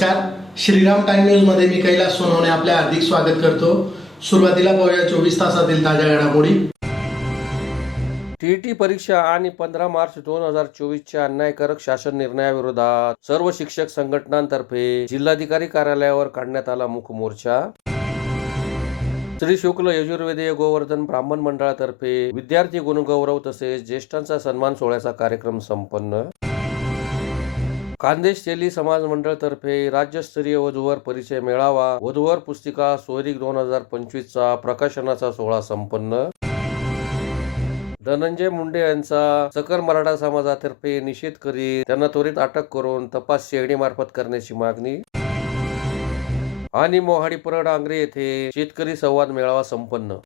नमस्कार, Shriram time news मध्ये मी कैलास सोनवणे आपले हार्दिक स्वागत करतो। सुरुवातीला पाहूया 24 तासातील ताज्या घडामोडी। टीईटी परीक्षा आणि 15 मार्च 2024च्या अन्यायकारक शासन निर्णयाविरोधात सर्व शिक्षक संघटनांतर्फे जिल्हाधिकारी कार्यालयावर काढण्यात आला मूक मोर्चा। श्री शुक्ल यजुर्वेदीय गोवर्धन ब्राह्मण मंडळातर्फे विद्यार्थी गुणगौरव तसेच ज्येष्ठांचा सन्मान सोहळ्याचा कार्यक्रम संपन्न। खानदेश तेली समाज मंडळ तर्फे राज्यस्तरीय वधूवर परिचय मेळावा वधूवर पुस्तिका सोहरीक 2025चा प्रकाशनाचा सोहळा संपन्न। धनंजय मुंडे यांचा सकल मराठा समाजातर्फे निषेध करीत त्यांना त्वरित अटक करून तपास सीआयडी मार्फत करण्याची मागणी। आणि मोहाडी परळ डांगरे येथे शेतकरी संवाद मेळावा संपन्न।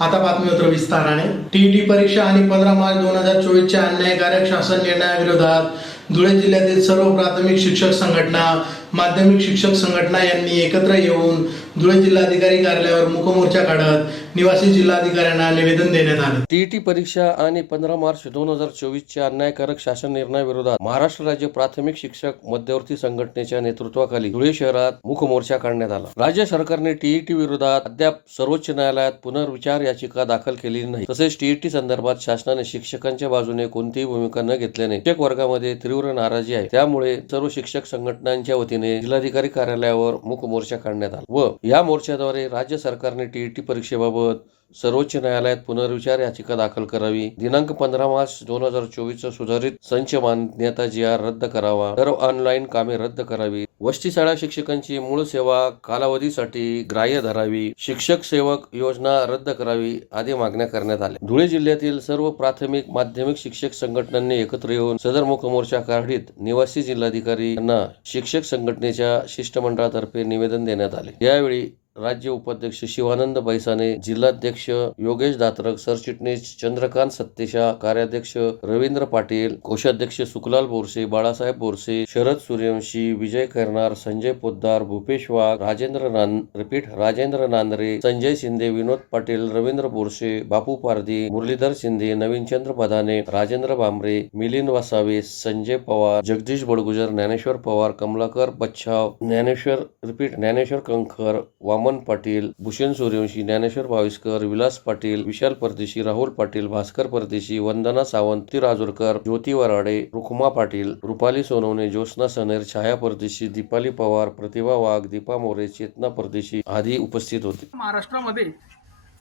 आता बातमीपत्र विस्ताराने। टीईटी परीक्षा आणि 15 मार्च 2024च्या अन्यायकारक शासन निर्णयाविरोधात धुळे जिल्ह्यातील सर्व प्राथमिक शिक्षक संघटना, माध्यमिक शिक्षक संघटना यांनी एकत्र येऊन धुळे जिल्हाधिकारी कार्यालयावर मूक मोर्चा काढत निवासी जिल्हाधिकाऱ्यांना निवेदन देण्यात आले। टीईटी परीक्षा आणि 15 मार्च 2024च्या अन्यायकारक शासन निर्णयाविरोधात महाराष्ट्र राज्य प्राथमिक शिक्षक मध्यवर्ती संघटनेच्या नेतृत्वाखाली धुळे शहरात मूक मोर्चा काढण्यात आला। राज्य सरकारने टीईटी विरोधात अद्याप सर्वोच्च न्यायालयात पुनर्विचार याचिका दाखल केलेली नाही। तसेच टीईटी संदर्भात शासनाने शिक्षकांच्या बाजूने कोणतीही भूमिका न घेतल्याने शिक्षक वर्गामध्ये तीव्र नाराजी आहे। त्यामुळे सर्व शिक्षक संघटनांच्या वतीने जिल्हाधिकारी कार्यालयावर मूक मोर्चा काढण्यात आला व या मोर्चाद्वारे राज्य सरकारने टीईटी परीक्षेबाबत सर्वोच्च न्यायालयात पुनर्विचार याचिका दाखल करावी, दिनांक 15 मार्च 2024 सुधारित संच मान्यता जी.आर. रद्द करावा, सर्व ऑनलाईन कामे रद्द करावी, वसती शाळा शिक्षकांची मूळ सेवा कालावधीसाठी ग्राह्य धरावी, शिक्षक सेवक योजना रद्द करावी आदी मागण्या करण्यात आल्या। धुळे जिल्ह्यातील सर्व प्राथमिक माध्यमिक शिक्षक संघटनांनी एकत्र येऊन सदर मूक मोर्चा काढीत निवासी जिल्हाधिकारी यांना शिक्षक संघटनेच्या शिष्टमंडळातर्फे निवेदन देण्यात आले। यावेळी राज्य उपाध्यक्ष शिवानंद बैसाने, जिल्हाध्यक्ष योगेश दात्रक, सरचिटणीस चंद्रकांत सत्तेशा, कार्याध्यक्ष रवींद्र पाटील, कोषाध्यक्ष सुखलाल बोरसे, बाळासाहेब बोरसे, शरद सूर्यवंशी, विजय करणार, संजय पोद्दार, भूपेश वाघ, राजेंद्र नांदरे, संजय शिंदे, विनोद पाटील, रवींद्र बोरसे, बापू पारधी, मुरलीधर शिंदे, नवीनचंद्र बदाने, राजेंद्र बांबरे, मिलिंद वसावे, संजय पवार, जगदीश बडगुजर, ज्ञानेश्वर पवार, कमलाकर बच्छाव, ज्ञानेश्वर कंखर, वामन पाटील, भूषण सूर्यवंशी, ज्ञानेश्वर भाविस्कर, विलास पाटील, विशाल परदेशी, राहुल पाटील, भास्कर परदेशी, वंदना सावंत, राजूरकर, ज्योती वराडे, रुखमा पाटील, रुपाली सोनवणे, ज्योत्स्ना सनेर, छाया परदेशी, दीपाली पवार, प्रतिभा वाघ, दीपा मोरे, चेतना परदेशी आदी उपस्थित होते। महाराष्ट्रामध्ये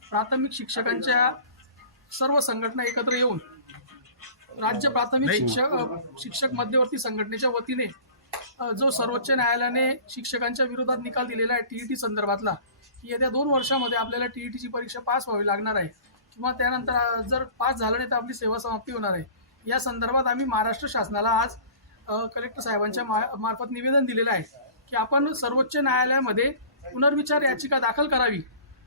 प्राथमिक शिक्षकांच्या सर्व संघटना एकत्र येऊन राज्य प्राथमिक शिक्षक मध्यवर्ती संघटनेच्या वतीने जो सर्वोच्च न्यायालयाने शिक्षकांच्या विरोधात निकाल दिलेला आहे टीईटी संदर्भातला, की येत्या 2 वर्षामध्ये आपल्याला टीईटीची परीक्षा पास व्हावी लागणार आहे किंवा त्यानंतर जर पास झालं नाही तर आपली सेवा समाप्ती होणार आहे। या संदर्भात आम्ही महाराष्ट्र शासनाला आज कलेक्टर साहेबांच्या मार्फत निवेदन दिलेलं आहे की आपण सर्वोच्च न्यायालयामध्ये पुनर्विचार याचिका दाखल करावी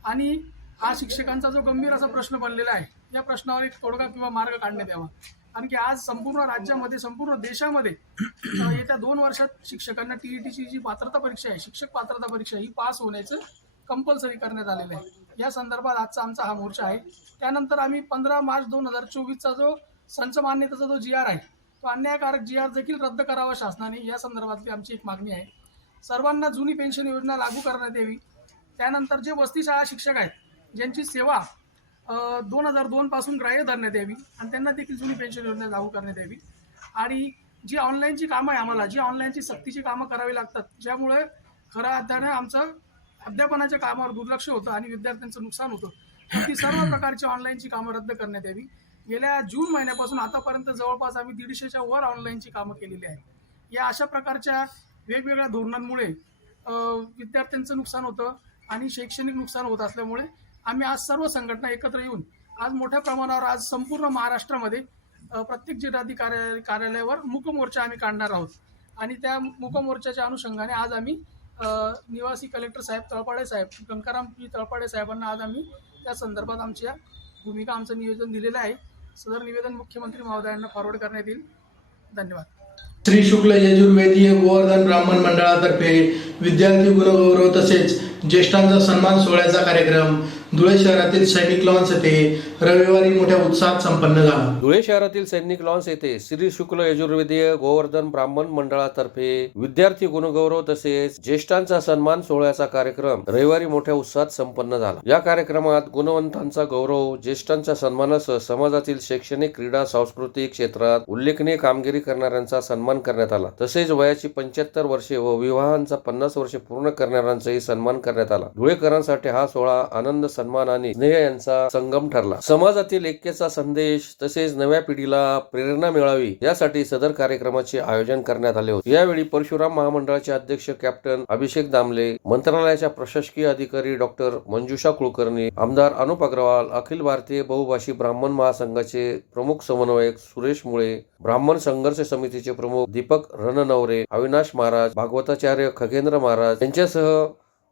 आणि हा शिक्षकांचा जो गंभीर असा प्रश्न बनलेला आहे या प्रश्नावर एक तोडगा किंवा मार्ग काढण्यात यावा। कारण की आज संपूर्ण राज्यामध्ये, संपूर्ण देशामध्ये येत्या 2 वर्षात शिक्षकांना टीईटीची जी पात्रता परीक्षा आहे, शिक्षक पात्रता परीक्षा ही पास होण्याचं कंपल्सरी करण्यात आलेलं आहे। या संदर्भात आजचा आमचा हा मोर्चा आहे। त्यानंतर आम्ही 15 मार्च 2024चा जो संच मान्यतेचा जो जी.आर. आहे तो अन्यायकारक जी.आर. देखील रद्द करावा शासनाने, या संदर्भातली आमची एक मागणी आहे। सर्वांना जुनी पेन्शन योजना लागू करण्यात यावी। त्यानंतर जे वसती शाळा शिक्षक आहेत ज्यांची सेवा 2002 पासून ग्राह्य धरण्यात यावी आणि त्यांना देखील जुनी पेन्शन योजना लागू करण्यात यावी। आणि जी ऑनलाईनची कामं आहे, आम्हाला जी ऑनलाईनची सक्तीची कामं करावी लागतात, ज्यामुळे खऱ्या अर्थाने आमचं अध्यापनाच्या कामावर दुर्लक्ष होतं आणि विद्यार्थ्यांचं नुकसान होतं, ती सर्व प्रकारची ऑनलाईनची कामं रद्द करण्यात यावी। गेल्या जून महिन्यापासून आतापर्यंत जवळपास आम्ही 150च्या वर ऑनलाईनची कामं केलेली आहेत। या अशा प्रकारच्या वेगवेगळ्या धोरणांमुळे विद्यार्थ्यांचं नुकसान होतं आणि शैक्षणिक नुकसान होत असल्यामुळे आम्ही आज सर्व संघटना एकत्र येऊन आज मोठ्या प्रमाणावर आज संपूर्ण महाराष्ट्रामध्ये प्रत्येक जिल्हाधिकारी कार्यालयावर मूक मोर्चा आम्ही काढणार आहोत। आणि त्या मूक मोर्चाच्या अनुषंगाने आज आम्ही निवासी कलेक्टर साहेब तळपाडे साहेब, गंगाराम तळपाडे साहेबांना आज आम्ही त्या संदर्भात आमच्या भूमिका, आमचं निवेदन दिलेलं आहे। सदर निवेदन मुख्यमंत्री महोदयांना फॉरवर्ड करण्यात येईल। धन्यवाद। श्री शुक्ल यजुर्वेदीय गोवर्धन ब्राह्मण मंडळातर्फे विद्यार्थी गुणगौरव तसेच ज्येष्ठांचा सन्मान सोहळ्याचा कार्यक्रम धुळे शहरातील सैनिक लॉन्स येथे रविवारी मोठ्या उत्साहात संपन्न झाला. धुळे शहरातील सैनिक लॉन्स येथे श्री शुक्ल यजुर्वेदीय गोवर्धन ब्राह्मण मंडळातर्फे विद्यार्थी गुणगौरव तसेच ज्येष्ठांचा सन्मान सोहळ्याचा कार्यक्रम रविवारी मोठ्या उत्साहात संपन्न झाला. या कार्यक्रमात गुणवंतांचा गौरव, ज्येष्ठांच्या सन्मानासह समाजातील शैक्षणिक, क्रीडा, सांस्कृतिक क्षेत्रात उल्लेखनीय कामगिरी करणाऱ्यांचा सन्मान करण्यात आला. तसेच वयाची 75 वर्षे व विवाहांचा 50 वर्षे पूर्ण करणाऱ्यांचाही सन्मान करण्यात आला. धुळेकरांसाठी हा सोहळा आनंद, सन्मान आणि स्नेह यांचा संगम ठरला. समाजातील ऐक्याचा संदेश तसेच नव्या पिढीला प्रेरणा मिळावी यासाठी सदर कार्यक्रमाचे आयोजन करण्यात आले होते. यावेळी परशुराम महामंडळाचे अध्यक्ष कॅप्टन अभिषेक दामले, मंत्रालयाच्या प्रशासकीय अधिकारी डॉक्टर मंजुषा कुलकर्णी, आमदार अनुप अग्रवाल, अखिल भारतीय बहुभाषी ब्राह्मण महासंघाचे प्रमुख समन्वयक सुरेश मुळे, ब्राह्मण संघर्ष समितीचे प्रमुख दीपक रणनवरे, अविनाश महाराज, भागवताचार्य खगेंद्र महाराज यांच्यासह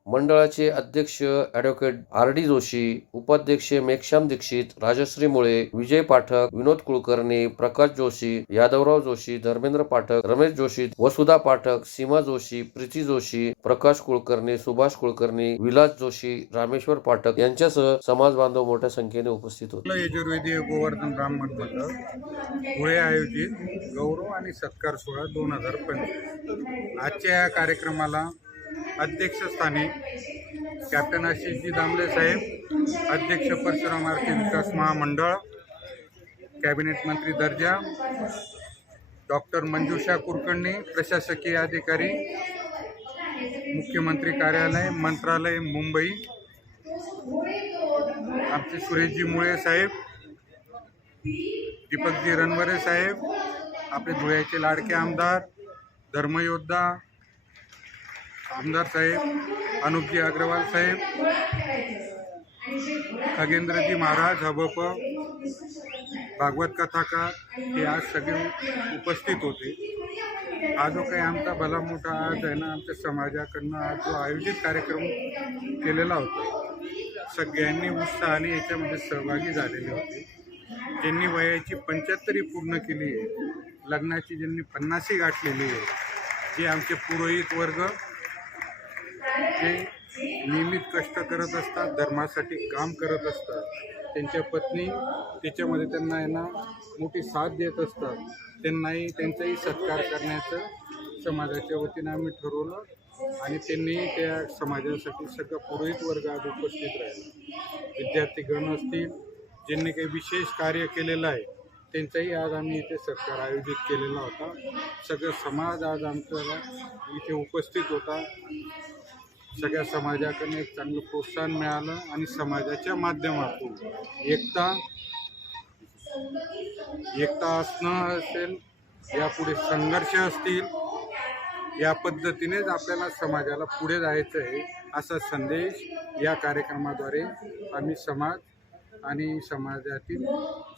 मंडळाचे अध्यक्ष ॲडव्होकेट आर.डी. जोशी, उपाध्यक्ष मेघश्याम दीक्षित, राजश्री मुळे, विजय पाठक, विनोद कुलकर्णी, प्रकाश जोशी, यादवराव जोशी, धर्मेंद्र पाठक, रमेश जोशी, वसुधा पाठक, सीमा जोशी, प्रीती जोशी, प्रकाश कुलकर्णी, सुभाष कुलकर्णी, विलास जोशी, रामेश्वर पाठक यांच्यासह समाज बांधव मोठ्या संख्येने उपस्थित होते. यजुर्वेदीय गोवर्धन ब्राह्मण मंडळ धुळे आयोजित गौरव आणि सत्कार सोहळा 2025. आजच्या या कार्यक्रमाला अध्यक्षस्थानी कॅप्टन आशिषजी दामले साहेब, अध्यक्ष परशुराम आर्थिक विकास महामंडळ, कॅबिनेट मंत्री दर्जा डॉक्टर मंजुषा कुलकर्णी, प्रशासकीय अधिकारी, मुख्यमंत्री कार्यालय, मंत्रालय मुंबई, आमचे सुरेशजी मुळे साहेब, दीपकजी रणवरे साहेब, आपले धुळ्याचे लाडके आमदार, धर्मयोद्धा आमदार साहेब, अनुपजी अग्रवाल साहेब, खगेंद्रजी महाराज, हबप, भागवत कथाकार हे आज सगळे उपस्थित होते. हा जो काही आमचा भला मोठा आज आहे ना, आमच्या समाजाकडनं आज जो आयोजित कार्यक्रम केलेला होता, सगळ्यांनी उत्साहाने याच्यामध्ये सहभागी झालेले होते. ज्यांनी वयाची 75 पूर्ण केली आहे, लग्नाची ज्यांनी 50 गाठलेली आहे, जे आमचे पुरोहित वर्ग जे नियमित कष्ट करत असतात, धर्मासाठी काम करत असतात, त्यांच्या पत्नी त्याच्यामध्ये त्यांना आहे ना मोठी साथ देत असतात, त्यांचाही सत्कार करण्याचं समाजाच्या वतीनं आम्ही ठरवलं आणि त्यांनी त्या समाजासाठी सगळं पुरोहित वर्ग आज उपस्थित राहिला. विद्यार्थीगण असतील, ज्यांनी काही विशेष कार्य केलेलं आहे, त्यांचाही आज आम्ही इथे सत्कार आयोजित केलेला होता. सगळं समाज आज आमच्याला इथे उपस्थित होता. सगळ्या समाजाकडून एक चांगलं प्रोत्साहन मिळालं आणि समाजाच्या माध्यमातून एकता असणं असेल, यापुढे संघर्ष असतील, या पद्धतीनेच आपल्याला समाजाला पुढे जायचं आहे असा संदेश या कार्यक्रमाद्वारे आम्ही समाज आणि समाजातील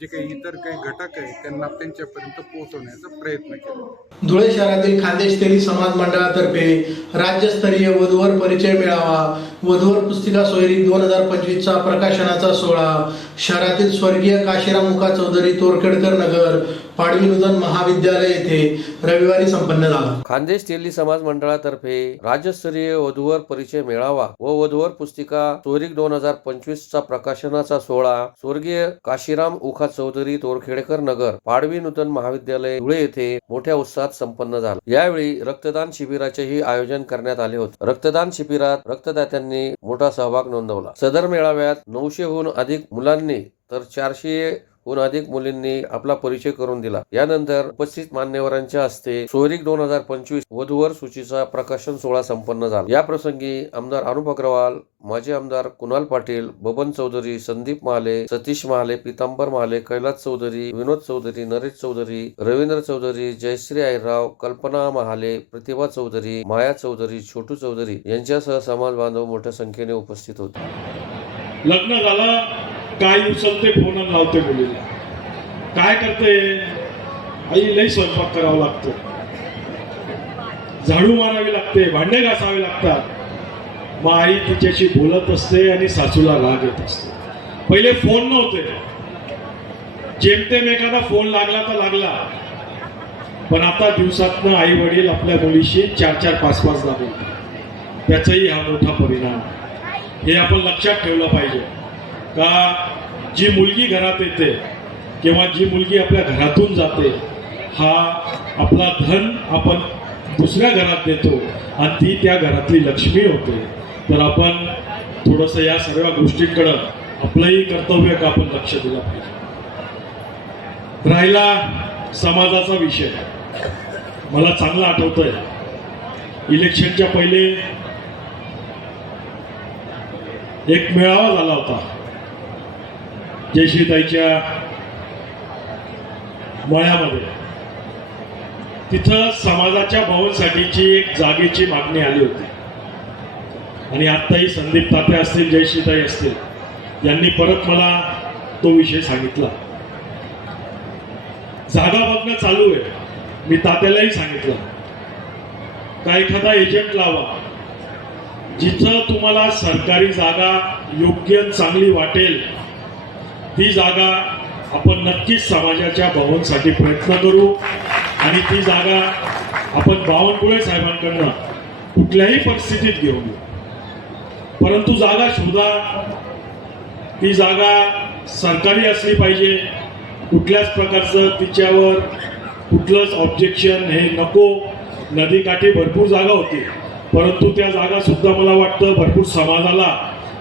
जे काही इतर काही घटक आहेत त्यांना त्यांच्यापर्यंत पोहोचवण्याचा प्रयत्न केला. धुळे शहरातील खानदेश तेली समाज मंडळातर्फे राज्यस्तरीय वधूवर परिचय मेळावा, वधूवर पुस्तिका सोयरीक 2025चा प्रकाशनाचा सोहळा शहरातील स्वर्गीय काशीराम मुका चौधरी तोरखेडकर नगर पाडवी नूतन महाविद्यालय येथे रविवारी संपन्न झाला. खानदेश तेली समाज मंडळातर्फे राज्यस्तरीय वधूवर परिचय मेळावा व वधूवर पुस्तिका सोयरीक 2025चा प्रकाशनाचा सोहळा स्वर्गीय काशीराम उखा चौधरी तोरखेडकर नगर पाडवी नूतन महाविद्यालय धुळे येथे मोठ्या उत्साहात संपन्न झाला. यावेळी रक्तदान शिबिराचेही आयोजन करण्यात आले होते. रक्तदान शिबिरात रक्तदात्यांनी मोठा सहभाग नोंदवला. सदर मेळाव्यात 900हून अधिक मुलांनी तर 400हून अधिक मुलींनी आपला परिचय करून दिला. यानंतर उपस्थित मान्यवरांच्या हस्ते सोयरीक 2025 वधूवर सूचीचा प्रकाशन सोहळा संपन्न झाला. या प्रसंगी आमदार अनुप अग्रवाल, माजी आमदार कुणाल पाटील, बबन चौधरी, संदीप महाले, सतीश महाले, पीतांबर महाले, कैलास चौधरी, विनोद चौधरी, नरेश चौधरी, रवींद्र चौधरी, जयश्री आहिरराव, कल्पना महाले, प्रतिभा चौधरी, माया चौधरी, छोटू चौधरी यांच्यासह समाज बांधव मोठ्या संख्येने उपस्थित होते. लग्न झालं काय उचलते फोन लावते मुलीला, काय करते आई, लई स्वयंपाक करावा लागतो, झाडू मारावी लागते, भांडे घासावे लागतात. मग आई तिच्याशी बोलत असते आणि सासूला राग येत असते. पहिले फोन नव्हते, जेमतेम एखादा फोन लागला तर लागला, पण आता दिवसातनं आई वडील आपल्या मुलीशी 4-4, 5-5 दा बोलतात. त्याचाही हा मोठा परिणाम, हे आपण लक्षात ठेवलं पाहिजे. का जी मुलगी घरात येते किंवा जी मुलगी आपल्या घरातून जाते, हा आपला धन आपण दुसऱ्या घरात देतो आणि ती त्या घरातली लक्ष्मी होते. तर आपण थोडंसं या सर्व गोष्टींकडं आपलंही कर्तव्य का आपण लक्ष दिलं पाहिजे. राहिला समाजाचा विषय, मला चांगलं आठवतंय इलेक्शनच्या पहिले एक मेळावा झाला होता जयश्रीताईच्या मळ्यामध्ये. तिथं समाजाच्या भवनसाठीची एक जागेची मागणी आली होती आणि आत्ताही संदीप तात्या असतील, जयश्रीताई असतील, यांनी परत मला तो विषय सांगितला. जागा बघणं चालू आहे. मी तात्यालाही सांगितलं का एखादा एजंट लावा, जिथं तुम्हाला सरकारी जागा योग्य चांगली वाटेल ती जागा आपण नक्कीच समाजाच्या भवनसाठी प्रयत्न करू आणि ती जागा आपण बावनकुळे साहेबांकडनं कुठल्याही परिस्थितीत घेऊन येऊ. परंतु जागा शोधा, ती जागा सरकारी असली पाहिजे, कुठल्याच प्रकारचं तिच्यावर कुठलंच ऑब्जेक्शन हे नको. नदीकाठी भरपूर जागा होती, परंतु त्या जागा सुद्धा मला वाटतं भरपूर समाजाला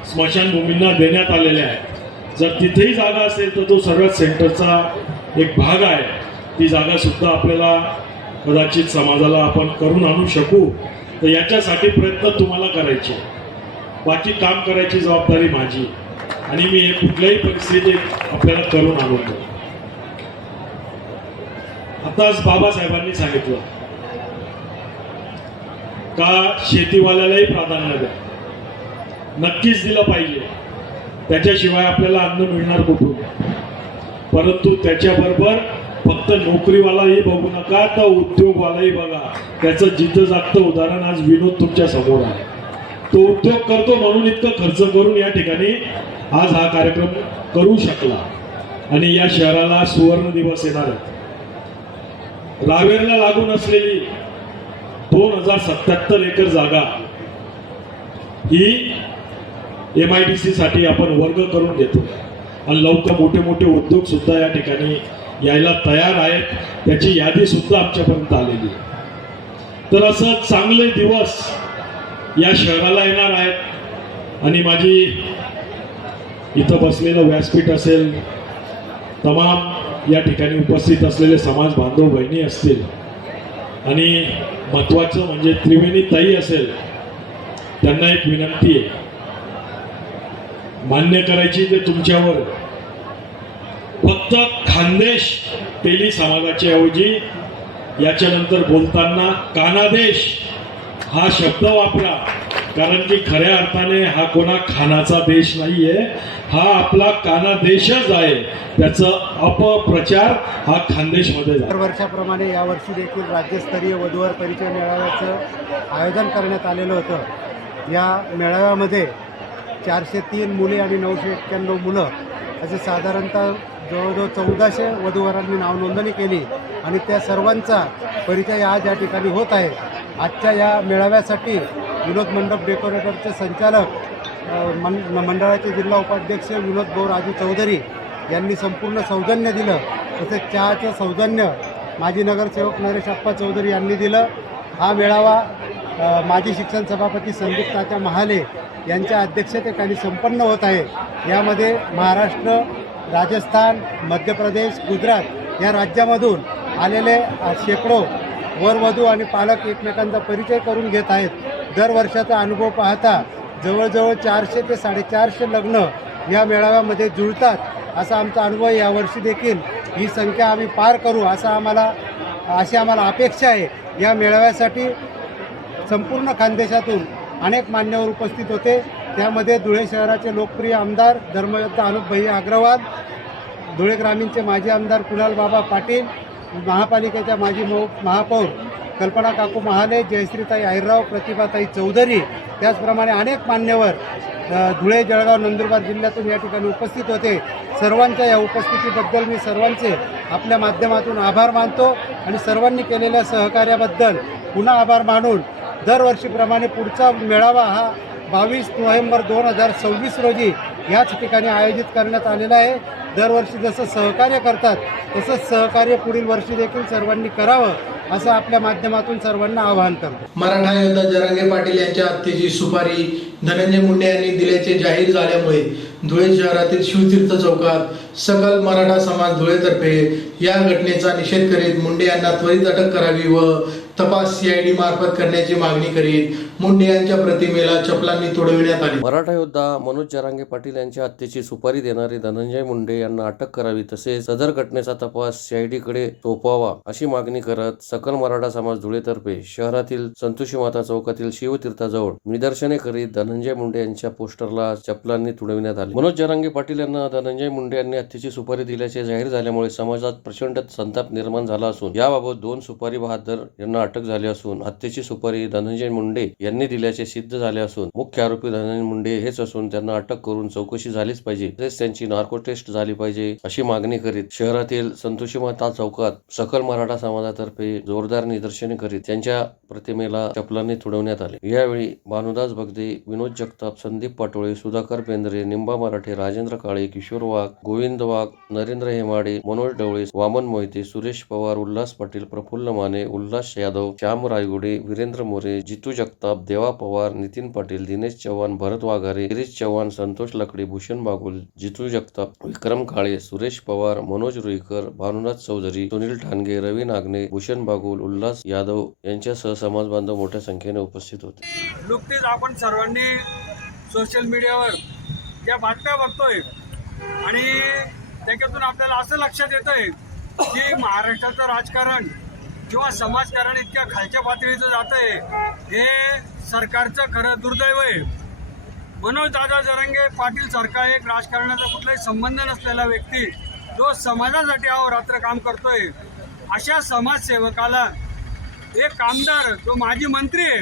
स्मशानभूमींना देण्यात आलेल्या आहेत. जर तिथेही जागा असेल तर तो सर्वात सेंटरचा एक भाग आहे, ती जागा सुद्धा आपल्याला कदाचित समाजाला आपण करून आणू शकू. तर याच्यासाठी प्रयत्न तुम्हाला करायचे, बाकी काम करायची जबाबदारी माझी आणि मी हे कुठल्याही परिस्थितीत आपल्याला करून आणतो. आताच बाबासाहेबांनी सांगितलं का शेतीवाल्यालाही प्राधान्य द्या, नक्कीच दिलं पाहिजे, त्याच्याशिवाय आपल्याला अन्न मिळणार कुठून. परंतु त्याच्याबरोबर फक्त नोकरीवालाही बघू नका, तर उद्योगवालाही बघा. त्याचं जिथं जागतं उदाहरण आज विनोद तुमच्या समोर आहे. तो उद्योग करतो म्हणून इतकं खर्च करून या ठिकाणी आज हा कार्यक्रम करू शकला आणि या शहराला सुवर्ण दिवस येणार आहे. रावेरला लागून असलेली 2077 एकर जागा ही MIDC साठी आपण वर्ग करून घेतो आणि लवकर मोठे मोठे उद्योग सुद्धा या ठिकाणी यायला तयार आहेत. त्याची यादी सुद्धा आमच्यापर्यंत आलेली आहे. तर असं चांगले दिवस या शहराला येणार आहेत आणि माझी इथं बसलेलं व्यासपीठ असेल, तमाम या ठिकाणी उपस्थित असलेले समाज बांधव बहिणी असतील आणि महत्वाचं म्हणजे त्रिवेणी ताई असेल, त्यांना एक विनंती आहे, मान्य करायची ते तुमच्यावर. फक्त खानदेश तेली समाजाच्या ऐवजी याच्यानंतर बोलताना कानादेश हा शब्द वापरा, कारण की खऱ्या अर्थाने हा कोणा खानाचा देश नाहीये, हा आपला कानादेशच आहे. त्याचं अपप्रचार हा खानदेशमध्ये झाला. दरवर्षाप्रमाणे यावर्षी देखील राज्यस्तरीय वधूवर परिचय मेळाव्याचं आयोजन करण्यात आलेलं होतं. या मेळाव्यामध्ये 403 मुले आणि 991 मुलं असे साधारणतः जवळजवळ 1400 वधूवरांनी नावनोंदणी केली आणि त्या सर्वांचा परिचय आज या ठिकाणी होत आहे. आजच्या या मेळाव्यासाठी विनोद मंडप डेकोरेटरचे संचालक मंडळाचे जिल्हा उपाध्यक्ष विनोद भाऊ राजू चौधरी यांनी संपूर्ण सौजन्य दिलं. तसेच चहाचं सौजन्य माजी नगरसेवक नरेश आप्पा चौधरी यांनी दिलं. हा मेळावा माजी शिक्षण सभापती संदीप तात्या महाले यांच्या अध्यक्षतेखाली संपन्न होत आहे. यामध्ये महाराष्ट्र, राजस्थान, मध्य प्रदेश, गुजरात या राज्यामधून आलेले शेकडो वरवधू आणि पालक एकमेकांचा परिचय करून घेत आहेत. दरवर्षाचा अनुभव पाहता जवळजवळ 400 ते 450 लग्न या मेळाव्यामध्ये जुळतात असा आमचा अनुभव. यावर्षी देखील ही संख्या आम्ही पार करू अशी आम्हाला अपेक्षा आहे. या मेळाव्यासाठी संपूर्ण खानदेशातून अनेक मान्यवर उपस्थित होते. त्यामध्ये धुळे शहराचे लोकप्रिय आमदार धर्मयोद्धा अनुप भैया अग्रवाल, धुळे ग्रामीणचे माजी आमदार कुणाल बाबा पाटील, महापालिकेच्या माजी महापौर कल्पना काकू महाले, जयश्रीताई अहिरराव, प्रतिभाताई चौधरी, त्याचप्रमाणे अनेक मान्यवर धुळे, जळगाव, नंदुरबार जिल्ह्यातून या ठिकाणी उपस्थित होते. सर्वांच्या या उपस्थितीबद्दल मी सर्वांचे आपल्या माध्यमातून आभार मानतो आणि सर्वांनी केलेल्या सहकार्याबद्दल पुन्हा आभार मानून दरवर्षीप्रमाणे पुढचा मेळावा हा 22 नोव्हेंबर 2026 रोजी याच ठिकाणी आयोजित करण्यात आलेला आहे. दरवर्षी जसं सहकार्य करतात तसंच सहकार्य पुढील वर्षी देखील सर्वांनी करावं असं आपल्या माध्यमातून सर्वांना आवाहन करतो. मराठा योद्धा जरांगे पाटील यांच्या हत्येची सुपारी धनंजय मुंडे यांनी दिल्याचे जाहीर झाल्यामुळे धुळे शहरातील शिवतीर्थ चौकात सकल मराठा समाज धुळेतर्फे या घटनेचा निषेध करीत मुंडे यांना त्वरित अटक करावी व तपास CID मार्फत करण्याची मागणी करीत मुंडे यांच्या प्रतिमेला चपलांनी तोडविण्यात आली. मराठा योद्धा मनोज जरांगे पाटील यांच्या हत्येची सुपारी देणारे धनंजय मुंडे यांना अटक करावी तसेच सदर घटनेचा तपास CID कडे सोपवावा अशी मागणी करत सकल मराठा समाज धुळेतर्फे शहरातील संतोषी माता चौकातील शिवतीर्थाजवळ निदर्शने करीत धनंजय मुंडे यांच्या पोस्टरला चपलांनी तुडविण्यात आले. मनोज जरांगे पाटील यांना धनंजय मुंडे यांनी हत्येची सुपारी दिल्याचे जाहीर झाल्यामुळे समाजात प्रचंड संताप निर्माण झाला असून याबाबत 2 सुपारी बहादर यांना अटक झाली असून हत्येची सुपारी धनंजय मुंडे यांनी दिल्याचे सिद्ध झाले असून मुख्य आरोपी धनंजय मुंडे हेच असून त्यांना अटक करून चौकशी झालीच पाहिजे तसेच त्यांची नार्को टेस्ट झाली पाहिजे अशी मागणी करीत शहरातील संतोषी माता चौकात सकल मराठा समाजातर्फे जोरदार निदर्शने करीत त्यांच्या प्रतिमेला चपलांनी तुडवण्यात आले. यावेळी भानुदास बगदे, विनोद जगताप, संदीप पाटोळे, सुधाकर बेंद्रे, निंबा मराठे, राजेंद्र काळे, किशोर वाघ, गोविंद वाघ, नरेंद्र हेमाडे, मनोज ढवळे, वामन मोहिते, सुरेश पवार, उल्हास पाटील, प्रफुल्ल माने, उल्हास यादव, श्याम रायगुडे, वीरेंद्र मोरे, जितू जगताप, देवा पवार, नितीन पाटील, दिनेश चव्हाण, भरत वाघारे, गिरीश चव्हाण, संतोष लकडे, भूषण बागुल, जितू जगताप, विक्रम काळे, सुरेश पवार, मनोज रुईकर, भानुनाथ चौधरी, सुनील ठाणगे, रवी नागने, भूषण बागुल, उल्हास यादव यांच्यासह समाज बांधव मोठ्या संख्येने उपस्थित होते. नुकतेच आपण सर्वांनी सोशल मीडियावर ज्या बातम्या बघतोय आणि त्याच्यातून आपल्याला असं लक्षात येतंय की महाराष्ट्राचं राजकारण किंवा समाजकारण इतक्या खालच्या पातळीचं जातंय हे सरकारचं खरं दुर्दैव आहे. मनोज दादा जरांगे पाटील सारखा एक राजकारणाचा कुठलाही संबंध नसलेला व्यक्ती जो समाजासाठी अहोरात्र काम करतोय अशा समाजसेवकाला एक आमदार जो माजी मंत्री आहे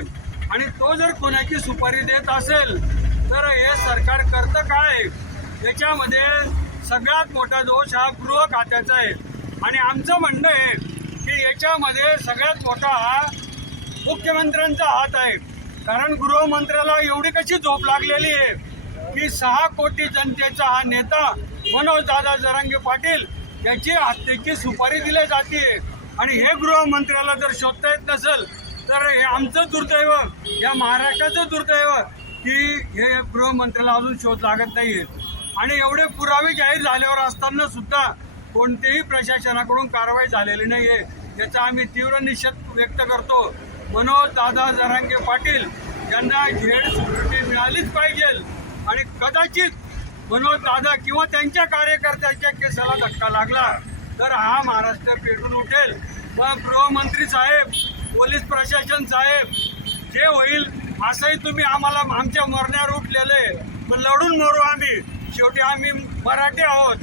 आणि तो जर कोणाची सुपारी देत असेल तर हे सरकार करतं काय? याच्यामध्ये सगळ्यात मोठा दोष हा गृह खात्याचा आहे आणि आमचं म्हणणं आहे की याच्यामध्ये सगळ्यात मोठा हा मुख्यमंत्र्यांचा हात आहे. कारण गृहमंत्र्याला एवढी कशी झोप लागलेली आहे की 6 कोटी जनतेचा हा नेता मनोज दादा जरांगे पाटील याची हत्येची सुपारी दिली जाते आणि हे गृहमंत्र्याला जर शोधता येत नसेल तर हे आमचं दुर्दैव, या महाराष्ट्राचं दुर्दैव की हे गृहमंत्र्याला अजून शोध लागत नाही आहे. आणि एवढे पुरावे जाहीर झाल्यावर असताना सुद्धा कोणतेही प्रशासनाकडून कारवाई झालेली नाही आहे. याचा आम्ही तीव्र निषेध व्यक्त करतो. मनोज दादा जरांगे पाटील यांना झेड सिक्युरिटी मिळालीच पाहिजे आणि कदाचित मनोज दादा किंवा त्यांच्या कार्यकर्त्याच्या केसाला धक्का लागला तर हा महाराष्ट्र पेटून उठेल. मग गृहमंत्री साहेब, पोलीस प्रशासन साहेब, जे होईल असंही तुम्ही आम्हाला आमच्या मरण्यावर उठलेले पण लढून मरू आम्ही. शेवटी आम्ही मराठी आहोत.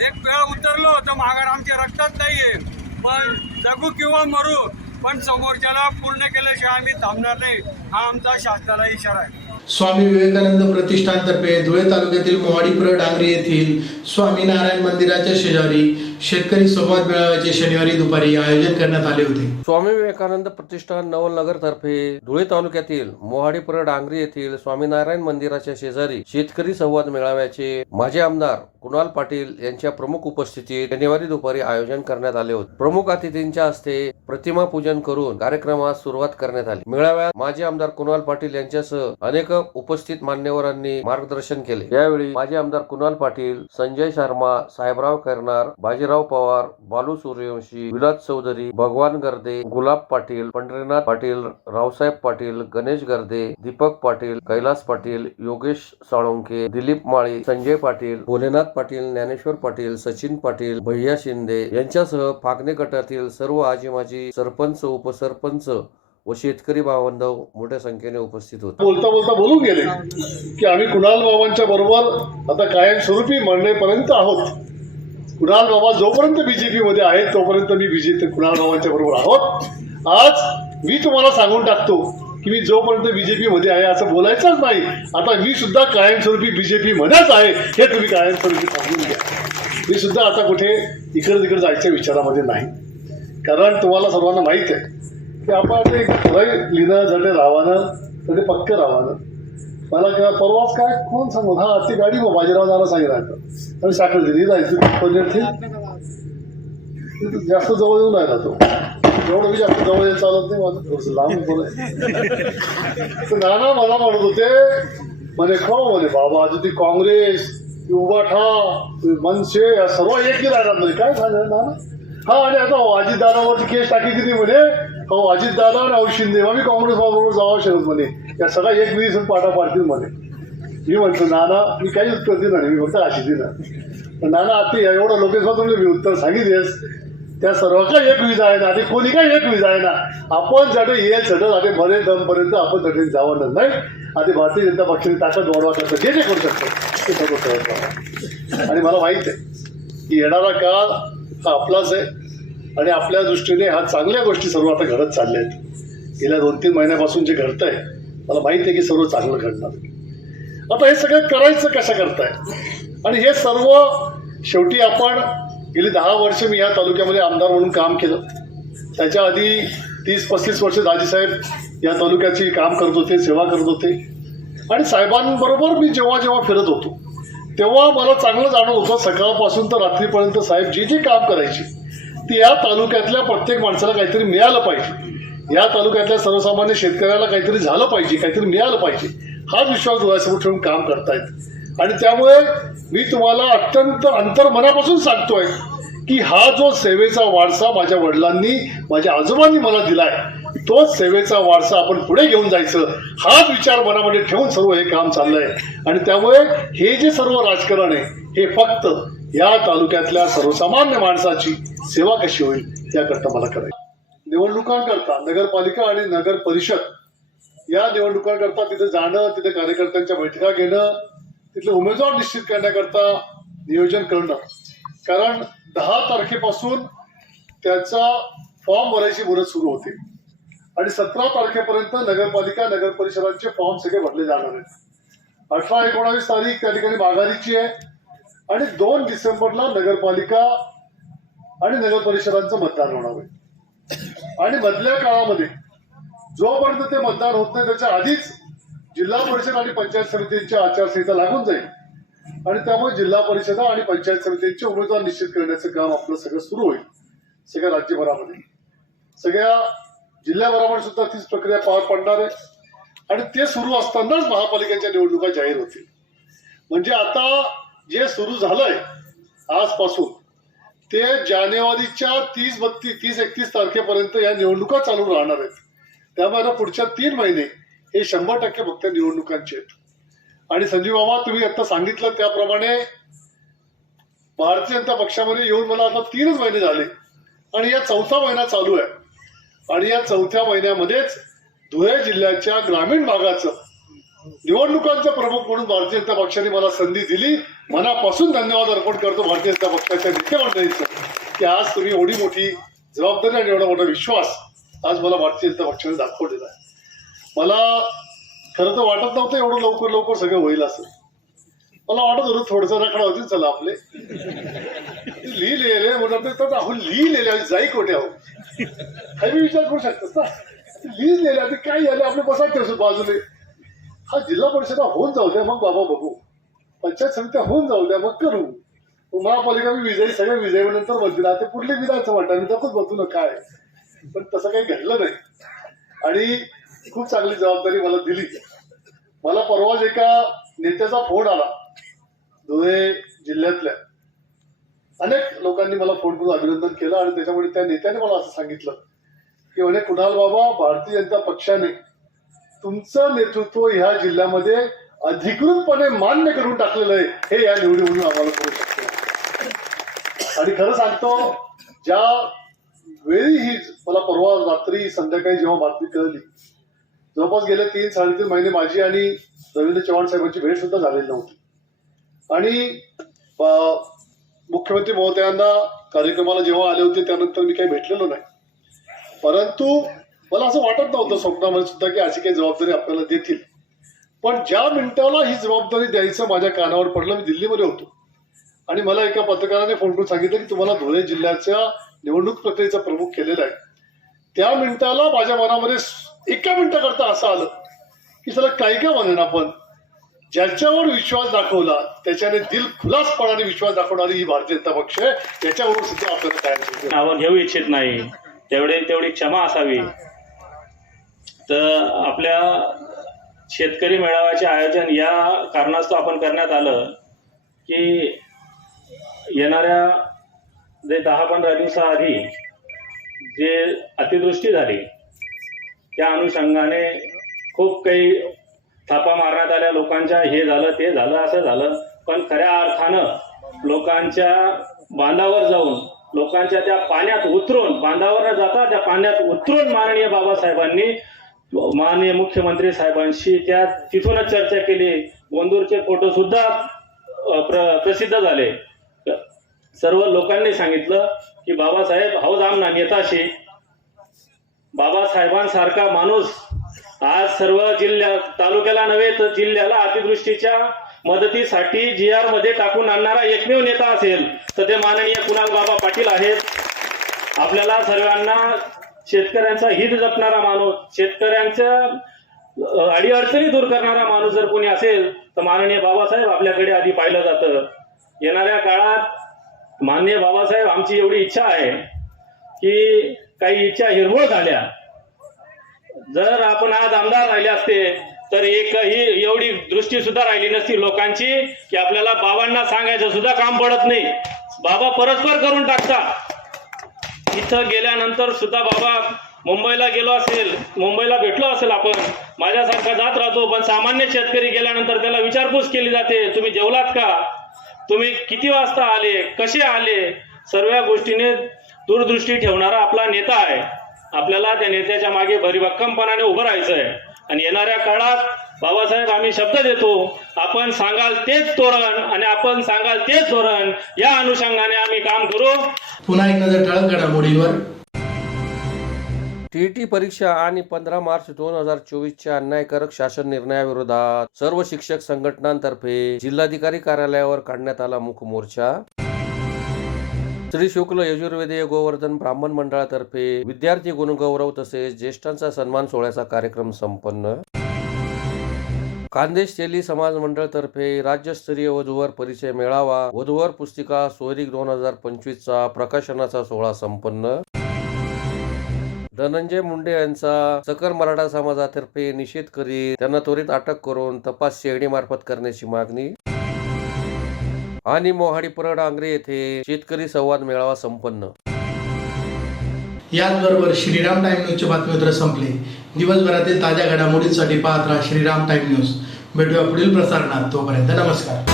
एक वेळ उतरलो होतं माघार आमच्या रक्तात नाहीये. पण जगू किंवा मरू पण समोरच्याला पूर्ण केल्याशिवाय आम्ही थांबणार नाही हा आमचा शासनाला इशारा आहे. स्वामी विवेकानंद प्रतिष्ठानतर्फे धुळे तालुक्यातील मोहाडीपुरा डांगरी येथील स्वामीनारायण मंदिराच्या शेजारी शेतकरी संवाद मेळाव्याचे शनिवारी दुपारी आयोजन करण्यात आले होते. स्वामी विवेकानंद प्रतिष्ठान नवलनगर तर्फे धुळे तालुक्यातील मोहाडीपुरा डांगरी येथील स्वामीनारायण मंदिराच्या शेजारी शेतकरी संवाद मेळाव्याचे माजी आमदार कुणाल पाटील यांच्या प्रमुख उपस्थितीत शनिवारी दुपारी आयोजन करण्यात आले होते. प्रमुख अतिथींच्या हस्ते प्रतिमा पूजन करून कार्यक्रमास सुरुवात करण्यात आली. मेळाव्यात माजी आमदार कुणाल पाटील यांच्यासह अनेक उपस्थित मान्यवरांनी मार्गदर्शन केले. यावेळी माजी आमदार कुणाल पाटील, संजय शर्मा, साहेबराव करणार, बाजीराव पवार, बालू सूर्यवंशी, विलास चौधरी, भगवान गर्दे, गुलाब पाटील, पंढरीनाथ पाटील, रावसाहेब पाटील, गणेश गर्दे, दीपक पाटील, कैलास पाटील, योगेश साळुंखे, दिलीप माळी, संजय पाटील, भोलेनाथ पाटील, ज्ञानेश्वर पाटील, सचिन पाटील, भैया शिंदे यांच्यासह फागणे गटातील सर्व आजी माजी सरपंच, उपसरपंच व शेतकरी बांधव मोठ्या संख्येने उपस्थित होते. बोलता बोलता बोलून गेले की आम्ही कुणाल बाबांच्या बरोबर आता कायमस्वरूपी मरण्यापर्यंत आहोत. कुणाल बाबा जोपर्यंत बीजेपी मध्ये आहेत तोपर्यंत मी बीजेपी कुणाल बाबांच्या बरोबर आहोत. आज मी तुम्हाला सांगून टाकतो की मी जोपर्यंत बीजेपी मध्ये आहे असं बोलायचंच नाही. आता मी सुद्धा कायमस्वरूपी बीजेपी मध्येच आहे हे तुम्ही कायमस्वरूपी सांगून घ्या. मी सुद्धा आता कुठे इकडे तिकडे जायच्या विचारामध्ये नाही. कारण तुम्हाला सर्वांना माहीत आहे की आपण ते खरं लिहिणं झालं रावानं तर ते पक्क रावानं मला परवाच काय कोण सांगू हा ती गाडी मग बाजीराव जायला सांगितलं आणि साखर दिली जायचं पनीर जास्त जवळ येऊन राहिला तो एवढं मी जास्त जवळ येत चालत नाही माझं थोडंसं लांब बोलाय नाना मला म्हणत होते म्हणे खाऊ म्हणे बाबा आता ती काँग्रेस उभाठा मनसे या सर्व एक राहणार नाही काय झालं नाना हा आणि आता अजितदादावरती केस टाकी किती म्हणे हो अजितदादा आणि औ शिंदे मग मी काँग्रेस बरोबर जावं शकत म्हणे या सगळ्या एक मिनिट पाठा पाडतील म्हणे मी म्हणतो नाना मी काही उत्तर देणार नाही मी फक्त अशी देणार नाना आता एवढं लोकेशवर तुमले मी उत्तर सांगितलेस त्या सर्वांचा एक वीज आहे ना आधी कोणी काय एक वीज आहे ना आपण जडे येईल झटत आधी भरेल दमपर्यंत आपण झटत जावं नाही आधी भारतीय जनता पक्षाने ताकद वाढवा करतं जे करू शकतो ते सगळं करत आणि मला माहीत आहे की येणारा काळ हा आपलाच आहे आणि आपल्या दृष्टीने ह्या चांगल्या गोष्टी सर्व आता घडत चालल्या आहेत गेल्या 2-3 महिन्यापासून जे घडतंय मला माहिती आहे की सर्व चांगलं घडणार आता हे सगळं करायचं कशा करताय आणि हे सर्व शेवटी आपण गेली 10 वर्ष मी या तालुक्यामध्ये आमदार म्हणून काम केलं त्याच्या आधी 30-35 वर्ष दाजीसाहेब या तालुक्याची काम करत होते सेवा करत होते आणि साहेबांबरोबर मी जेव्हा जेव्हा फिरत होतो तेव्हा मला चांगलं जाणवत होतं सकाळपासून तर रात्रीपर्यंत साहेब जे जे काम करायचे ते या तालुक्यातल्या प्रत्येक माणसाला काहीतरी मिळालं पाहिजे या तालुक्यातल्या सर्वसामान्य शेतकऱ्याला काहीतरी झालं पाहिजे काहीतरी मिळालं पाहिजे हा विश्वास डोळ्यासमोर ठेवून काम करतायत आणि त्यामुळे मी तुम्हाला अत्यंत अंतर्मनापासून सांगतोय की हा जो सेवेचा वारसा माझ्या वडिलांनी माझ्या आजोबांनी मला दिलाय तोच सेवेचा वारसा आपण पुढे घेऊन जायचं हाच विचार मनामध्ये ठेवून सर्व हे काम चाललंय आणि त्यामुळे हे जे सर्व राजकारण आहे हे फक्त या तालुक्यातल्या सर्वसामान्य माणसाची सेवा कशी होईल याकरता मला करायचं निवडणुकांकरता नगरपालिका आणि नगर परिषद या निवडणुकांकरता तिथे जाणं तिथे कार्यकर्त्यांच्या बैठका घेणं तिथले उमेदवार निश्चित करण्याकरता नियोजन करणं कारण 10 तारखेपासून त्याचा फॉर्म भरायची मुदत सुरू होते आणि 17 तारखेपर्यंत नगरपालिका नगर परिषदांचे फॉर्म सगळे भरले जाणार आहेत 18-19 तारीख त्या ठिकाणी माघारीची आहे आणि 2 डिसेंबरला नगरपालिका आणि नगर परिषदांचं मतदान होणार आहे आणि मधल्या काळामध्ये जोपर्यंत ते मतदान होत नाही त्याच्या आधीच जिल्हा परिषद आणि पंचायत समितींची आचारसंहिता लागून जाईल आणि त्यामुळे जिल्हा परिषद आणि पंचायत समितींचे उमेदवार निश्चित करण्याचं काम आपलं सगळं सुरू होईल सगळ्या राज्यभरामध्ये सगळ्या जिल्ह्याभरामध्ये सुद्धा तीच प्रक्रिया पार पडणार आहे आणि ते सुरू असतानाच महापालिकेच्या निवडणुका जाहीर होतील म्हणजे आता जे सुरू झालंय आजपासून ते जानेवारीच्या 30-31 तारखेपर्यंत या निवडणुका चालू राहणार आहेत त्यामुळे आता पुढच्या 3 महिने हे 100% फक्त निवडणुकांचे आहेत आणि संजीव मामा तुम्ही आता सांगितलं त्याप्रमाणे भारतीय जनता पक्षामध्ये येऊन मला आता 3च महिने झाले आणि या 4था महिना चालू आहे आणि या 4थ्या महिन्यामध्येच धुळे जिल्ह्याच्या ग्रामीण भागाचं निवडणुकांचा प्रमुख म्हणून भारतीय जनता पक्षाने मला संधी दिली मनापासून धन्यवाद अर्पण करतो भारतीय जनता पक्षाच्या मित्रमंडळीचं की आज तुम्ही एवढी मोठी जबाबदारी आणि एवढा मोठा विश्वास आज मला भारतीय जनता पक्षाने दाखवलेला आहे मला खरं तर वाटत नव्हतं एवढं लवकर सगळं होईल असं मला वाटत होतं थोडंसं रखडा होतील चला आपले लिहिलेले म्हणत आपण लिहिलेले जाई कोठे आहो काही विचार करू शकतात ना लिहिलेले आधी काय झाले आपले बसा ठेवतो बाजूने हा जिल्हा परिषदा होऊन जाऊ द्या मग बाबा बघू पंचायत समित्या होऊन जाऊ द्या मग करू महापालिका मी विजयी सगळ्या विजयीनंतर बदला ते पुढले विधायचं वाटतं मी त्यातच बघू ना काय पण तसं काही घडलं नाही आणि खूप चांगली जबाबदारी मला दिली मला परवाच एका नेत्याचा फोन आला धुळे जिल्ह्यातल्या अनेक लोकांनी मला फोन करून अभिनंदन केलं आणि त्याच्यामुळे त्या नेत्याने मला असं सांगितलं की म्हणे कुणाल बाबा भारतीय जनता पक्षाने तुमचं नेतृत्व ह्या जिल्ह्यामध्ये अधिकृतपणे मान्य करून टाकलेलं आहे हे या निवडीवरून आम्हाला करू शकतो आणि खरं सांगतो ज्या वेळी ही मला परवा रात्री संध्याकाळी जेव्हा बातमी कळली जवळपास गेले 3-3.5 महिने माझी आणि रवींद्र चव्हाण साहेबांची भेट सुद्धा झालेली नव्हती आणि मुख्यमंत्री महोदयांना कार्यक्रमाला जेव्हा आले होते त्यानंतर मी काही भेटलेलो नाही परंतु मला असं वाटत नव्हतं स्वप्नामध्ये सुद्धा की अशी काही जबाबदारी आपल्याला देतील पण ज्या मिनिटाला ही जबाबदारी द्यायचं माझ्या कानावर पडलं मी दिल्लीमध्ये होतो आणि मला एका पत्रकाराने फोन करून सांगितलं की तुम्हाला धुळे जिल्ह्याच्या निवडणूक प्रक्रियेचा प्रमुख केलेला आहे त्या मिनिटाला माझ्या मनामध्ये एका मिनिटाकरता असं आलं की चला काय म्हणेन आपण ज्याच्यावर विश्वास दाखवला त्याच्याने दिलखुलासपणाने विश्वास दाखवणारी ही भारतीय जनता पक्ष आहे. त्याच्यावरून सुद्धा आपल्याला काय नावं घेऊ इच्छित नाही, तेवढी क्षमा असावी. तर आपल्या शेतकरी मेळाव्याचे आयोजन या कारणास्तव आपण करण्यात आलं की येणाऱ्या जे 10-15 दिवसाआधी जे अतिवृष्टी झाली त्या अनुषंगाने खूप काही थापा मारण्यात आल्या. लोकांच्या हे झालं ते झालं असं झालं, पण खऱ्या अर्थानं लोकांच्या बांधावर जाऊन लोकांच्या त्या पाण्यात उतरून, बांधावर न जाता त्या पाण्यात उतरून माननीय बाबासाहेबांनी माननीय मुख्यमंत्री साहेबांशी त्या तिथूनच चर्चा केली. गोंदूरचे फोटो सुद्धा प्रसिद्ध झाले. सर्व लोकांनी सांगितलं की बाबासाहेब हौज आमना नेताशी. बाबासाहेबांसारखा माणूस आज सर्व तालुक्याला नव्हे तर जिल्ह्याला अतिवृष्टीच्या मदतीसाठी GR मध्ये टाकून आणणारा एकमेव नेता असेल तर ते माननीय कुणाल बाबा पाटील आहेत. आपल्याला सर्वांना शेतकऱ्यांचा हित जपणारा माणूस, शेतकऱ्यांच्या अडीअडचणी दूर करणारा माणूस जर कोणी असेल तर माननीय बाबासाहेब आपल्याकडे आधी पाहिलं जातं. येणाऱ्या काळात माननीय बाबासाहेब, आमची एवढी इच्छा आहे की काही इच्छा हिरवळ झाल्या, जर आपण आज आमदार राहिले असते तर एकही एवढी दृष्टी सुद्धा राहिली नसती लोकांची की आपल्याला बाबांना सांगायचं सुद्धा काम पडत नाही. बाबा परस्पर करून टाकतात. इथं गेल्यानंतर सुद्धा बाबा मुंबईला गेलो असेल, मुंबईला भेटलो असेल आपण, माझ्यासारखा जात राहतो, पण सामान्य शेतकरी गेल्यानंतर त्याला विचारपूस केली जाते, तुम्ही जेवलात का, तुम्ही किती वाजता आले, कसे आले, सर्व गोष्टीने दूरदृष्टी ठेवणारा आपला नेता आहे. आपल्याला त्या नेत्याच्या मागे भरभक्कमपणाने उभं राहायचं आहे. आणि येणाऱ्या काळात बाबासाहेब आम्ही शब्द देतो, आपण सांगाल तेच तोरण आणि आपण सांगाल तेच धोरण, या अनुषंगाने आम्ही काम करू. पुन्हा एक नजर ठळक घडामोडींवर. टीईटी परीक्षा आणि 15 मार्च 2024च्या अन्यायकारक शासन निर्णयाविरोधात सर्व शिक्षक संघटनांतर्फे जिल्हाधिकारी कार्यालयावर काढण्यात आला मूक मोर्चा. श्री शुक्ल यजुर्वेदीय गोवर्धन ब्राह्मण मंडळातर्फे विद्यार्थी गुणगौरव तसेच ज्येष्ठांचा सन्मान सोहळ्याचा कार्यक्रम संपन्न. खानदेश तेली समाज मंडळ तर्फे राज्यस्तरीय वधूवर परिचय मेळावा, वधूवर पुस्तिका सोयरीक 2025चा प्रकाशनाचा सोहळा संपन्न. धनंजय मुंडे यांचा सकल मराठा समाजातर्फे निषेध करीत त्यांना त्वरित अटक करून तपास CID मार्फत करण्याची मागणी. आणि मोहाडी परळ आंग्रे येथे शेतकरी संवाद मेळावा संपन्न. याचबरोबर श्रीराम टाइम न्यूजचे बातमीपत्र संपले. दिवसभरातील ताज्या घडामोडींसाठी पाहत राहा श्रीराम टाइम न्यूज. भेटूया पुढील प्रसारणात. तोपर्यंत नमस्कार.